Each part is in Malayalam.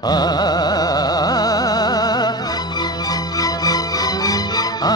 ആ ആ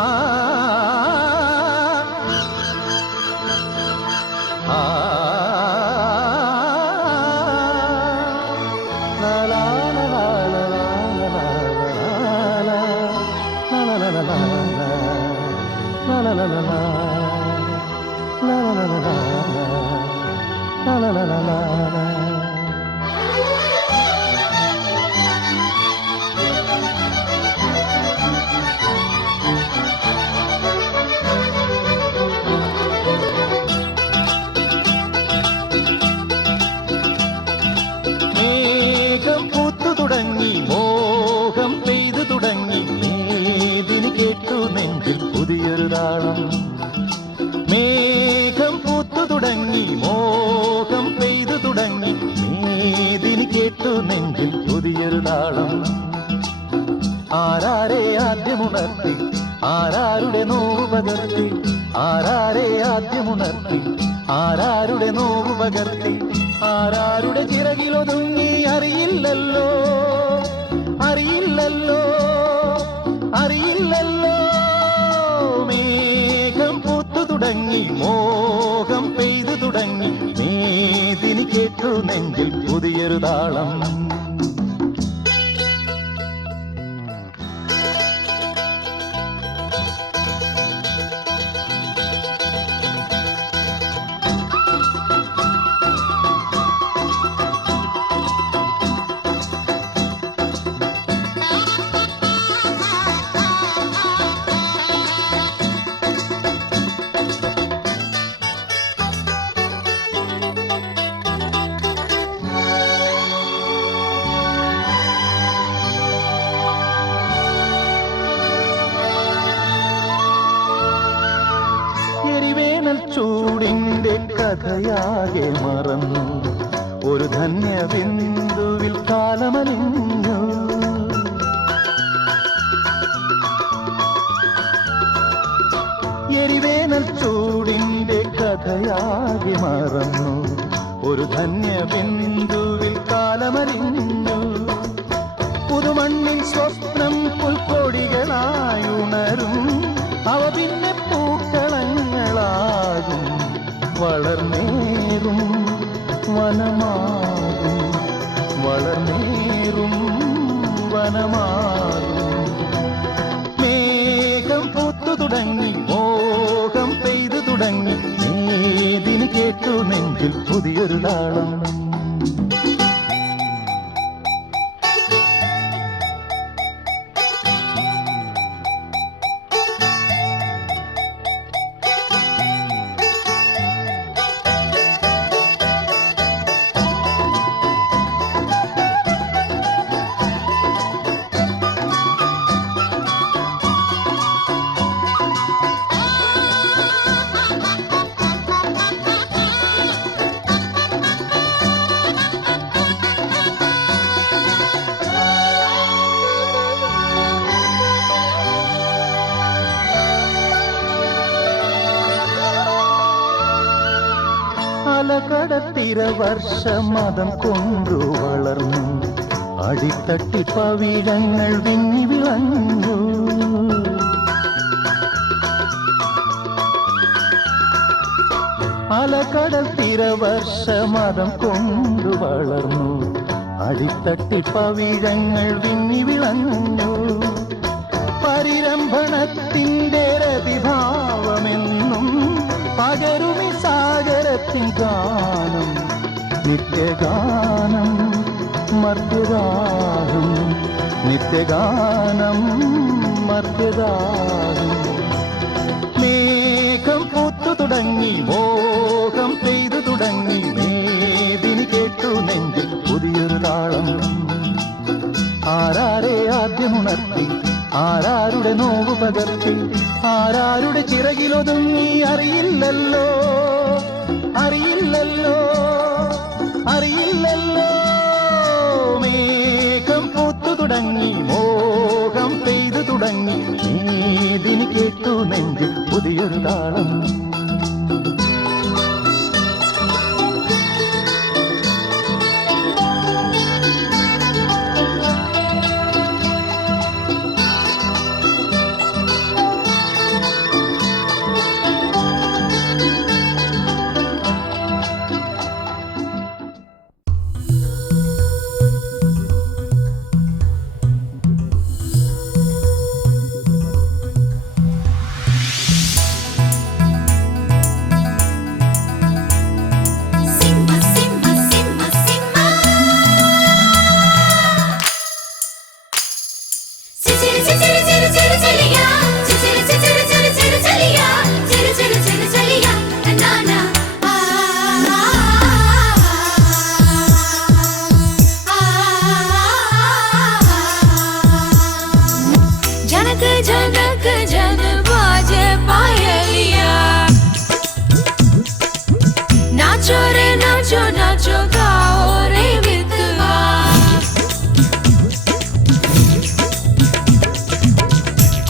മേഘം പൂത്തു തുടങ്ങി, മോഹം പെയ്തു തുടങ്ങി, മേദിനി കേട്ടു നെഞ്ചിൽ പുതിയൊരു താളം. മേഘം പൂത്തു തുടങ്ങി, മോഹം പെയ്തു തുടങ്ങി, മേദിനി കേട്ടു നെഞ്ചിൽ പുതിയൊരു താളം. ആരാരെ ആദ്യമുണർത്തി, ആരാരുടെ നോവ് പകർത്തി, ആരാരെ ആദ്യമുണർത്തി, ആരാരുടെ നോവ് പകർത്തി, ആരാരുടെ ചിറകിലൊതുങ്ങി അറിയില്ലല്ലോ, അറിയില്ലല്ലോ, അറിയില്ലല്ലോ. മേഘം പൂത്തു തുടങ്ങി, മോഹം പെയ്തു തുടങ്ങി, മേദിനി കേട്ടു നെഞ്ചിൽ പുതിയൊരു താളം. ചൂടിന്റെ കഥയാകെ മറന്നു, ഒരു ധന്യ ബിന്ദുവിൽ കാലമലിഞ്ഞു. എരിവേനൽ ചൂടിന്റെ കഥയാകെ മറന്നു, ഒരു ധന്യ ബിന്ദുവിൽ കാലമലിഞ്ഞു. പുതുമണ്ണിൽ സ്വപ്നം പുൽക്കൊടികളായുണരും, അവ പിന്നെ പൂക്കളങ്ങളാകും, വളർന്നേറും വനമാകും, വളർന്നേറും വനമാകും. മേഘം പൂത്തു തുടങ്ങി, മോഹം പെയ്തു തുടങ്ങി, മേദിനി കേട്ടു നെഞ്ചിൽ പുതിയൊരു താളം. അലകടത്തിര വർഷമതം കൊണ്ടു വളർന്നു, അടിത്തട്ടി പവിഴങ്ങൾ വിങ്ങി വിളഞ്ഞു. അലകടൽ തിര വർഷമതം കൊണ്ടു വളർന്നു, അടിത്തട്ടി പവിഴങ്ങൾ വിങ്ങി വിളഞ്ഞു. പരിരംഭണത്തിൻ്റെ രതിഭാവമെന്നും പകരുമി സാഗരത്തിൻ ഗാനം, നിത്യഗാനം മർത്യദാഹം, നിത്യഗാനം മർത്യദാഹം. മേഘം പൂത്തു തുടങ്ങി, മോഹം പെയ്തു തുടങ്ങി, മേദിനി കേട്ടു നെഞ്ചിൽ പുതിയൊരു താളം. ആരാരെ ആദ്യമുണർത്തി, ആരാരുടെ നോവ് പകർത്തി, ആരാരുടെ ചിറകിലൊതുങ്ങി അറിയില്ലല്ലോ, അറിയില്ലല്ലോ, അറിയില്ലല്ലോ. മേഘം പൂത്തു തുടങ്ങി, മോഹം പെയ്തു തുടങ്ങി, മേദിനി കേട്ടു നെഞ്ചിൽ പുതിയൊരു താളം.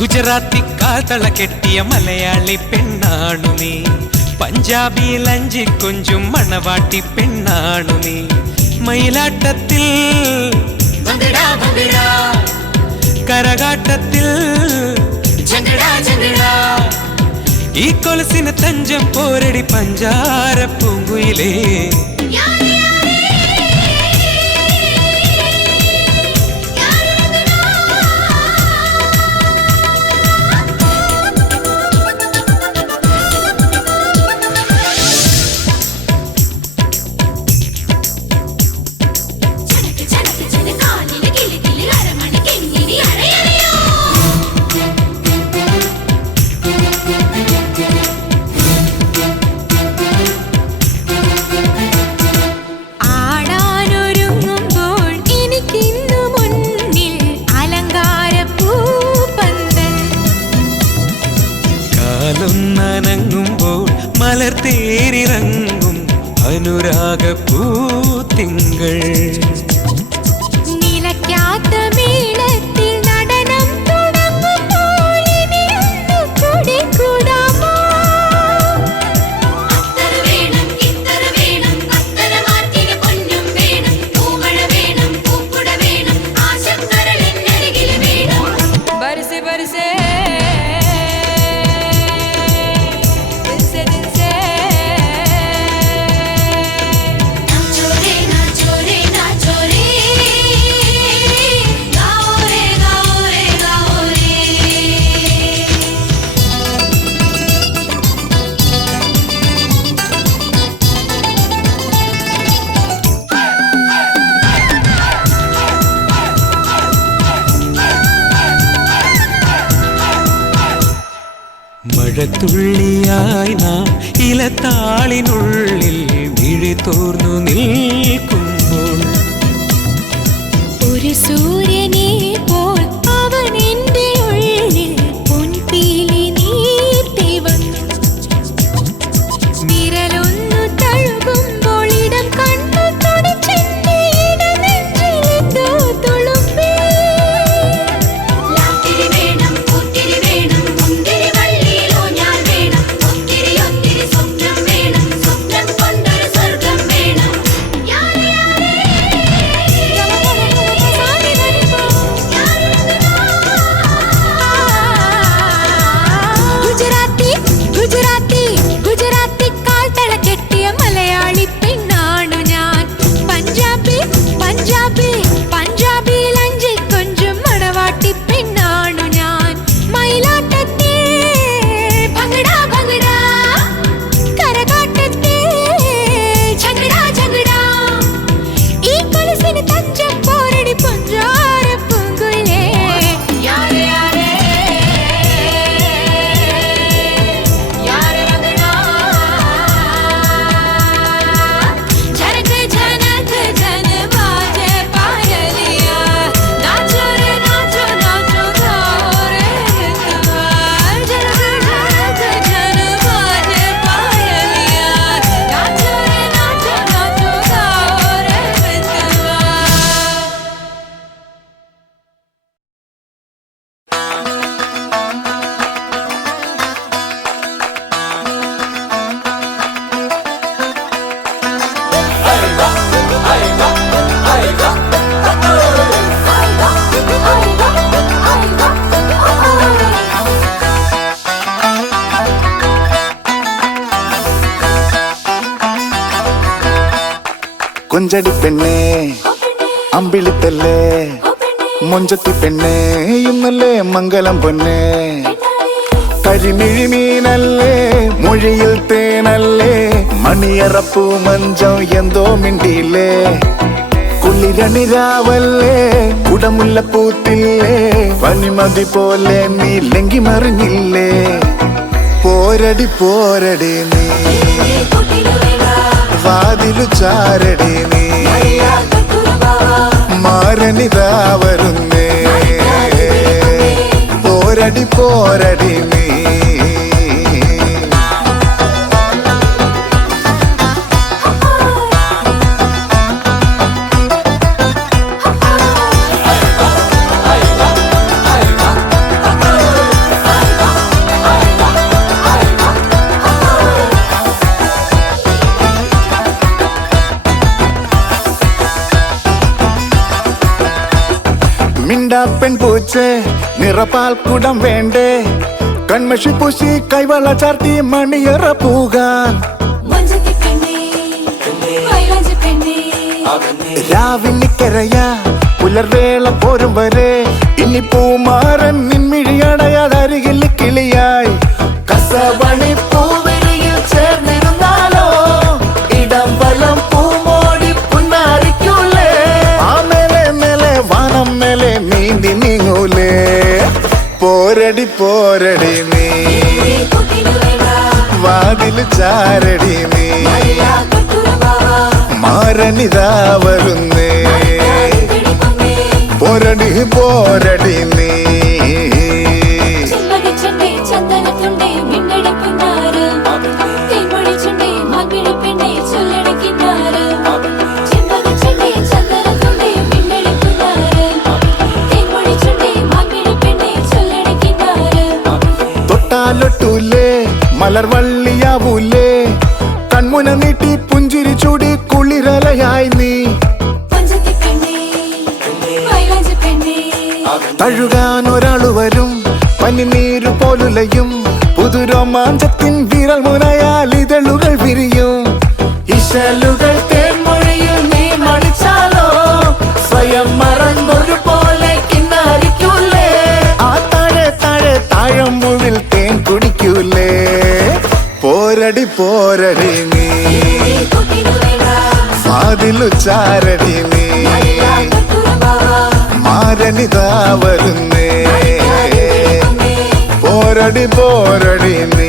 ഗുജറാത്തി കാതള കെട്ടിയ മലയാളി പെണ്ണാണു നീ, പഞ്ചാബിയിൽ അഞ്ചി കൊഞ്ചും മണവാട്ടി പെണ്ണാണു നീ. മയിലാട്ടത്തിൽ കരകാട്ടത്തിൽ ഈ കൊലസിന് തഞ്ചം പോരടി പഞ്ചാര പൂങ്കുയിലേ. ുമ്പോൾ മലർ തേരിറങ്ങും അനുരാഗപ്പൂത്തിങ്കൾ. നിലയ്ക്കാത്ത മേളത്തിൽ നടനം തുടങ്ങുമ്പോൾ ഇനിയൊന്നു കൂടി കൂടാമോ? അത്തര വേണം ഇത്തര വേണം അത്തര മാറ്റിന് പൊന്നും വേണം, പൂമഴ വേണം പൂക്കുട വേണം, ആശക്കരളിനരികിൽ വേണം. ബർസെ ബർസെ മഴത്തുള്ളിയായി നാം ഇലത്താളിനുള്ളിൽ വിഴി തോർന്നു നിൽക്കുമ്പോൾ ഒരു സൂര്യനെ പോൽ അവൻ എൻ്റെ ഉള്ളിൽ പൊൻപീലി നീർത്തി വന്നു. വിരലൊന്നു തഴുകുമ്പോൾ ഇടം കണ്ണു തുടിച്ചെന്റെ ഇടനെഞ്ചിലെന്തോ തുളുമ്പി. ലാത്തിരി വേണം പൂത്തിരി വേണം മുന്തിരി വള്ളിയിലോ ഞാൻ വേണം, ഒത്തിരി ഒത്തിരി സ്വപ്നം വേണം, സ്വപ്നം കൊണ്ടൊരു സ്വർഗം വേണം. ഗുജറാത്തി ഗുജറാത്തി ഗുജറാത്തി കാൽത്തള കെട്ടിയ മലയാളി പെണ്ണാണു ഞാൻ, പഞ്ചാബി പഞ്ചാബി പഞ്ചാബിയിൽ അഞ്ചി കൊഞ്ചും മണവാട്ടി പെണ്ണാണു ഞാൻ. മയിലാട്ടത്തിൽ ഭംഗടാ ഭംഗടാ, കരകാട്ടത്തിൽ ഝഗടാ ഝഗടാ, ഈ കൊലസിന് തഞ്ചം പോരടി പഞ്ചാര പൂങ്കുയിലേ. യാരെ യാരെ യാരെ രംഗനാ, झनक झनक झन बाजे पायलिया, नाचो रे नाचो नाचो गाओ रे मितवा. झनक झनक झन बाजे पायलिया, नाचो रे नाचो नाचो गाओ रे मितवा. കൊഞ്ചടി പെണ്ണേ അമ്പിളിത്തല്ലേ മൊഞ്ചത്തി പെണ്ണേ ഇന്നല്ലേ മംഗലം പൊന്നേ. കരിമിഴി മീനല്ലേ മൊഴിയിൽ തേനല്ലേ, മണിയറപ്പൂ മഞ്ചം എന്തോ മിണ്ടിയില്ലേ. കുളിരണിരാവല്ലേ കുടമുല്ലപ്പൂത്തില്ലേ, പനിമതി പോലെ നീ ലങ്കി മറിഞ്ഞില്ലേ. പോരടി പോരടി നീ വാതിലു ചാരടി നീ, മാരനിതാ വരുന്നേ. പോരടി പോരടി നീ. മിണ്ടാ പെൺപൂച്ചേ നിറപാൽ കുടം വേണ്ടേ കൺമഷി പൂശി കൈവള ചാർത്തി മണിയറ പൂകാൻ മഞ്ചത്തി പെണ്ണേ മൈലാഞ്ചി പെണ്ണേ രാവിനിക്കരയാ പുലർവേള പോരും വരെ ഇനി പൂമാരൻ നിൻമിഴിയടയാതരികിൽ കിളിയായി കസവണി പൂവിരിയിൽ ചേർന്നിരുന്നാലോ ഇടം വലം പൂമോടി പുന്നാരിക്കൂലേ ആ മേലെ മേലെ വാനം മേലെ നീന്തി നീങ്ങൂലേ പോരടി പോരടി നീ വാതില് ചാരടി നീ മാരനിതാ വരുന്നേ പോരടി പോരടി നീ തൊട്ടാലൊട്ടൂലേ മലർവള്ളിയാവൂലേ കൺമുന നീട്ടി പുഞ്ചിരി ചൂടി കുളിരലയായി നീ തഴുകാൻ ഒരാളു വരും പനിനീരു പോലുലയും പുതുരോമാഞ്ചത്തിൻ വിരൽ മുനയാൽ ഇതളുകൾ വിരിയും ഇശലുകൾ തേൻമൊഴിയിൽ നീ മടിച്ചാലോ സ്വയം മറന്നൊരു പോലെ കിന്നാരിക്കൂലേ ആ താഴെ താഴെ താഴമ്പുവിൽ തേൻ കുടിക്കൂലേ പോരടി പോരടി നീ വാതിലു ചാരടി നീ മാരനിതാ വരുന്നേ പോരടി പോരടി നീ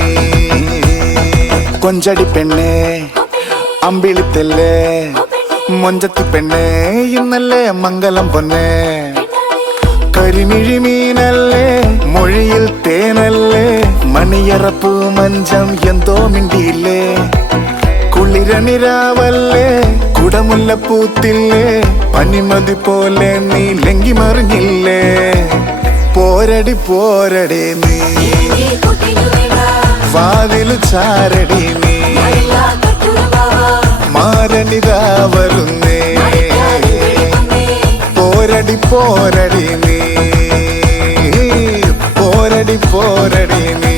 കൊഞ്ചടി പെണ്ണേ അമ്പിളിത്തല്ലേ മൊഞ്ചത്തി പെണ്ണേ ഇന്നല്ലേ മംഗലം പൊന്നേ കരിമിഴി മീനല്ലേ മൊഴിയിൽ തേനല്ലേ മണിയറപ്പൂ മഞ്ചം എന്തോ മിണ്ടിയില്ലേ കുളിരണിരാവല്ലേ കുടമുല്ല പൂത്തില്ലേ പനിമതി പോലെ നീ ലങ്കി മറിഞ്ഞില്ലേ പോരടി പോരടി നീ വാതിലു ചാരടി നീ മാരനിതാ വരുന്നേ പോരടി പോരടി നീ പോരടി പോരടി നീ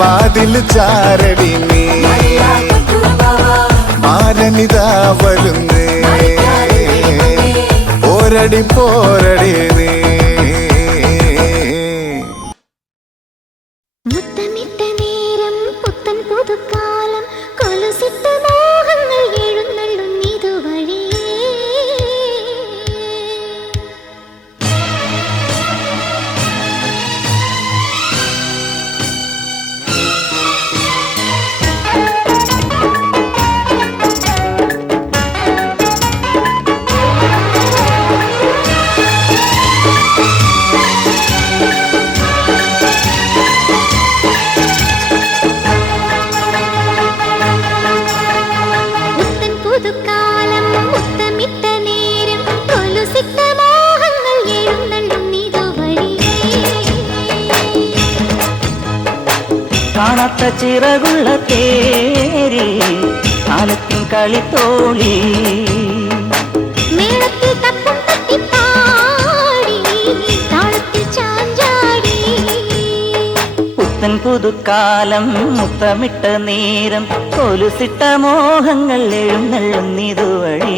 വാതിലു ചാരടി നീ മാരനിതാ വരുന്നേ പോരടി പോരടി നീ മുത്തമിട്ട നേരം പുത്തൻ പുതുക്കാലം കൊലുസിട്ട മോഹങ്ങൾ എഴുന്നള്ളുന്നിതുവഴി പുത്തൻ പുതുക്കാലം മുത്തമിട്ട നേരം കൊലുസിട്ട മോഹങ്ങൾ എഴുന്നള്ളുന്നിതുവഴി കാണാത്ത ചിറകുള്ള തേരി കാലത്തിൻ കളിത്തോളി മേളത്തിൽ തപ്പും തട്ടിപ്പാടി താളത്തിൽ ചാഞ്ചാടി പുത്തൻ പുതുക്കാലം മുത്തമിട്ട നേരം കൊലുസിട്ട മോഹങ്ങൾ എഴുന്നള്ളുന്നിതുവഴി